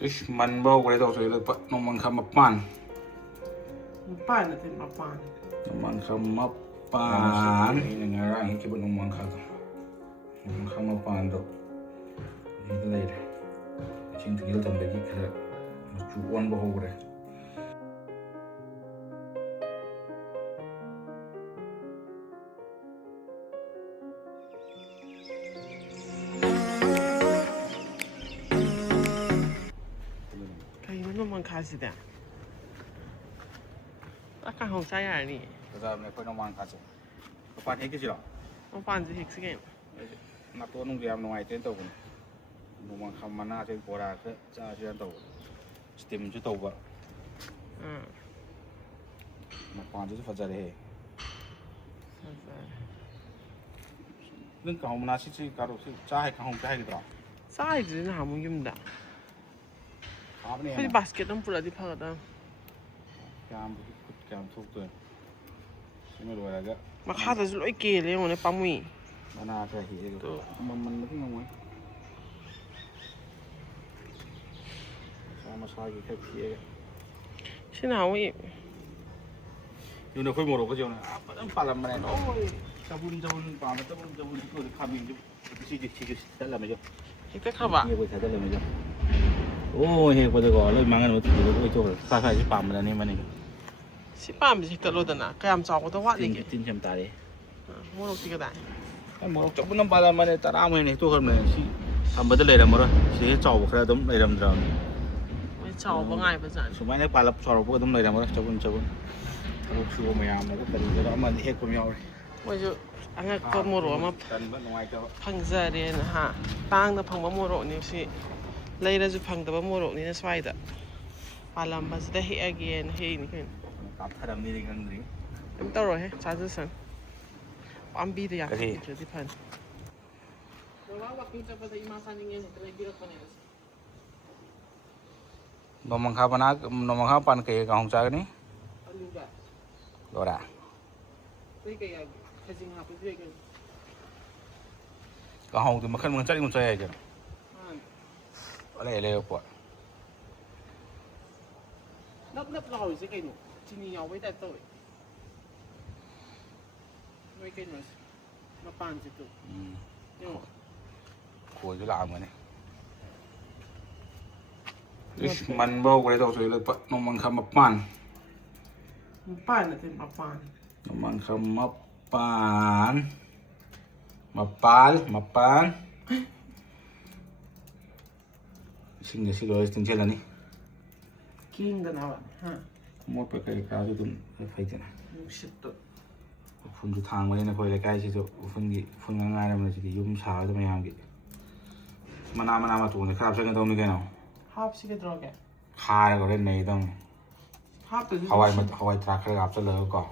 Ish man bao cái đó rồi là bắt nó mang khăm pan. Pan natin mapan. Nó mang khăm pan. Ini ngarang ini kibun nó mang khăm. Mang khăm pan đó. Ini đây. Chính thức yêu tâm đấy cái nó chủ quan bao rồi. Kayo naman kasi da. Akan hong saya ni. Bây giờ này coi nó mang khăm. Các bạn thấy cái gì đó? Ang pan si Hicks again. Nó tôi nung game nó ngoài trên tàu. Nó mang khăm mà na trên cổ đà cái ra trên tàu. Steam chứ tàu vậy. Mà pan chứ phải ra đây. Nên cả hôm nay chỉ cả rồi trái cả hôm trái cái đó. Sa din na mo yung da. Apa nih? Pwede basket ang pula di pa da. Cam thuốc rồi. Ini rồi là cái. Makata sa loy kele mo na pamui. Mana cái gì đó. Mình cái ngông ấy. Sao mà sai cái kia. Sinawi. Nhưng nó khơi mồ cái chỗ này. Vẫn phải làm này. Ôi, sabun bảo mà sabun cái khơi khăm mình chứ. Cái sẽ làm gì chứ? Ika ka ba? Nhiều cái sẽ làm gì chứ? Ôi, hết bây giờ gọi lấy mang cái nó thì cái chỗ sai sai chứ phạm là nên mà này. Si pam si talo da na. Kaya am sa ko to wa ni. Tin xem ta đấy. Mo no ti ka da. Cái mồ chỗ bên năm ba là mà này ta ra ngoài này tôi không này si. Thầm bớt lấy làm rồi. Si chậu cái đống lấy làm rồi. May chaw ba ngai ba san. Số mấy này palap chậu cái đống lấy làm rồi. Chậu bên. Aku suruh mày mà cái tần cái đó mà hết cùng nhau rồi. Mo jo ang ko mo ro ma Tần vẫn ngoài cho. phang za ren ha. Tang na phang ba mo ro ni si. Lai ra ju phang da ba mo ro ni na swai da. Palam ba da he again he ni ken. Cặp thay đầm đi đi gần gì. Em tao rồi he. Cha ju san. Am bi da ya. Cái gì? Di pan. Wala wa kita pa sa imasan ni ngene. Try biro pa ni. Nomang kapan kayak kau cakap ni? Aluga. Lora. Tuy kaya kasing hapon tuy kaya. Kau tu makan cari saya aja. Oleh apa? Nắp lòi sẽ cây nụ. Chỉ nhiều với tại tôi. Mấy cây nó pan sẽ tụ. Kau tu làm cái này. Ish man bao cái đó rồi là bắt nomang khăm pan. Pan natin mapan. Nomang khăm pan. Mapan. Sing rồi tiếng chơi là ni. King da naman. Ha. Một cái cá tu phải thế này. Shit to. Phun tu thang vậy này coi lại cái gì tu phun ngang làm gì thì xào cho mày làm gì. Mana mà tu này khắp sang cái đâu cái nào. Hap sige droga. Khai rồi đến này đâu. Hap to. Hawaii track cái gặp cho lỡ có.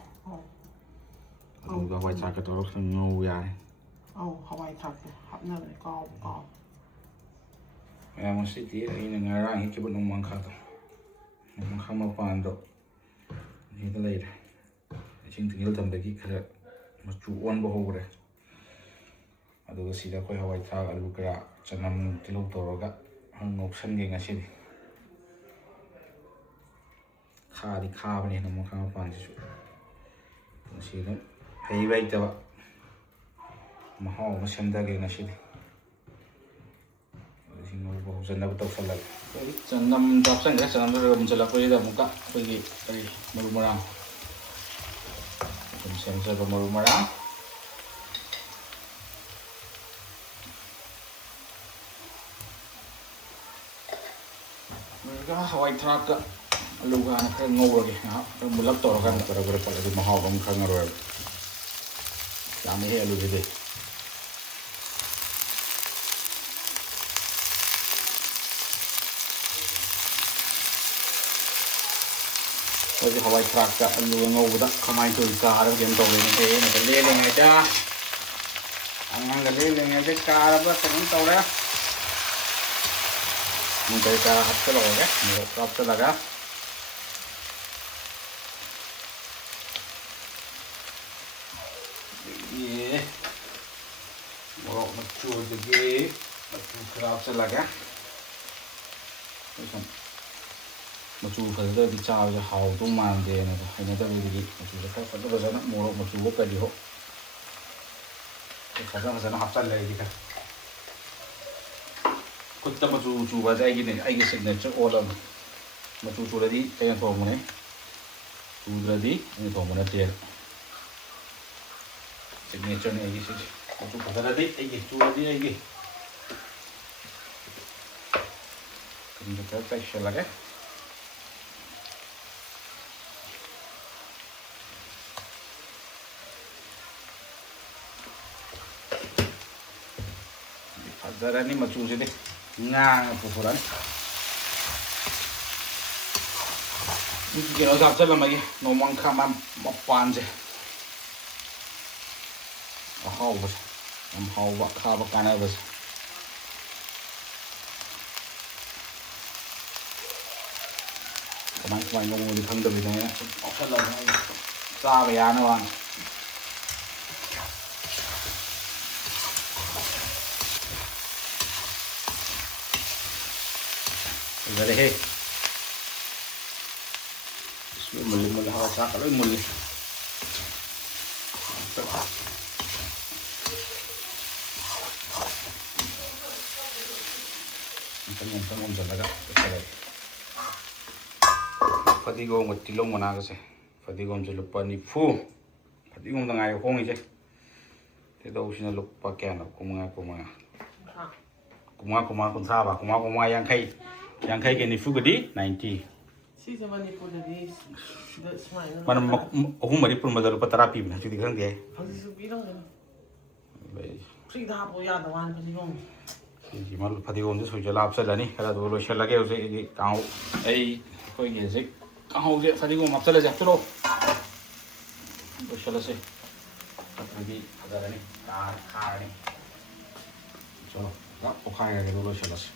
Hawaii track cái đó rất ngu vậy. Hawaii thak. Hap na này có. Em sẽ tí này là ngày ra cái bên mang khát. Mang khát mà pan đó. Như thế này. Chính thức yêu tâm đấy cái mà chủ quan bao rồi. Aduh sila ko Hawaii track alu kaya chanam tilog toroga. Ang option cái ngasi di. Kha đi kha bên này nó mang khát pan chứ. Ngasi nó hay vậy chứ. Mà họ mà xem ta cái ngasi di. Singo dân đâu tàu phật dân năm đọc sang cái dân rồi mình sẽ là cái gì đó một cái maru marang mình xem sẽ có maru marang cái Hawaii track cái lugar cái ngô rồi cái mulak toro kan gara-gara kalau di mahal kamu kan ngaruh kami he alu gitu. Jadi Hawaii track ka alu ngau budak kamai tu kar game to le ni na le le ngai da ang le ngai de kar ba kan to le mun kai ka hat ka lo ya ni kap ta laga ye mo ma chu de ge ma chu krap sa laga Machu fazadadi chaabse hawdou maandeena haynadabadigi machuda khara fazana morok machuga kaliho fazana hapchal laydi ka kutta machu chubase aigi signature olam machu churadi aina thongmune chudradi aina thongmune te signature ne aigi sig machu fazanadi aigi churadi aigi kinda ka texture lage Darani machu sini ngang pupuran. Ini kira usah jalan lagi, nomong kamar mapan je. Hau bos, hau bakha bakana bos. Kemarin ngomong di kantor itu ya, usah lagi. Sah ya nawan. Jadi hei, muli hawa sak kalau muli. Yang jaga. Fatigom ngot tilong mana kasi. Fatigom je lupa ni fu. Fatigom tengah ayok kong ije. Tidak usah lupa kian kumunga. Kumunga kun saba, kumunga yang kai ni fu gadi 90. Si zaman ni pun jadi smile. Mana aku mari pun madal terapi na jadi kan dia. Pasti subilang kan. Baik. Si dah apa ya dawan pasti ngom. Si mal fatigom je suja lap sala ni kala dulu sala ke use di kau ai koi ge je kau je fatigom map sala ja tro. Sala se. Tapi ada ni kar ni. So, tak pokai ke dulu sala se.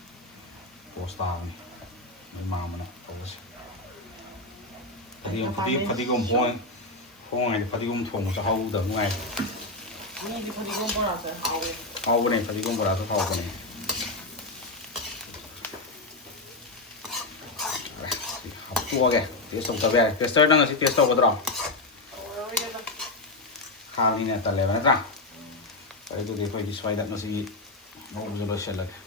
Posta ni. May mama na pause. Fatigom phone ay fatigom thong sa hau da ngai. Ni di pasti ngom pernah saya. Hau ne fatigom bara sa hau ne. Hapua ke, test of tabe. Tester nang si test of badra. Khali ne ta le ba na. Pai tu de pai di swai dat na si mau jalo sel lage.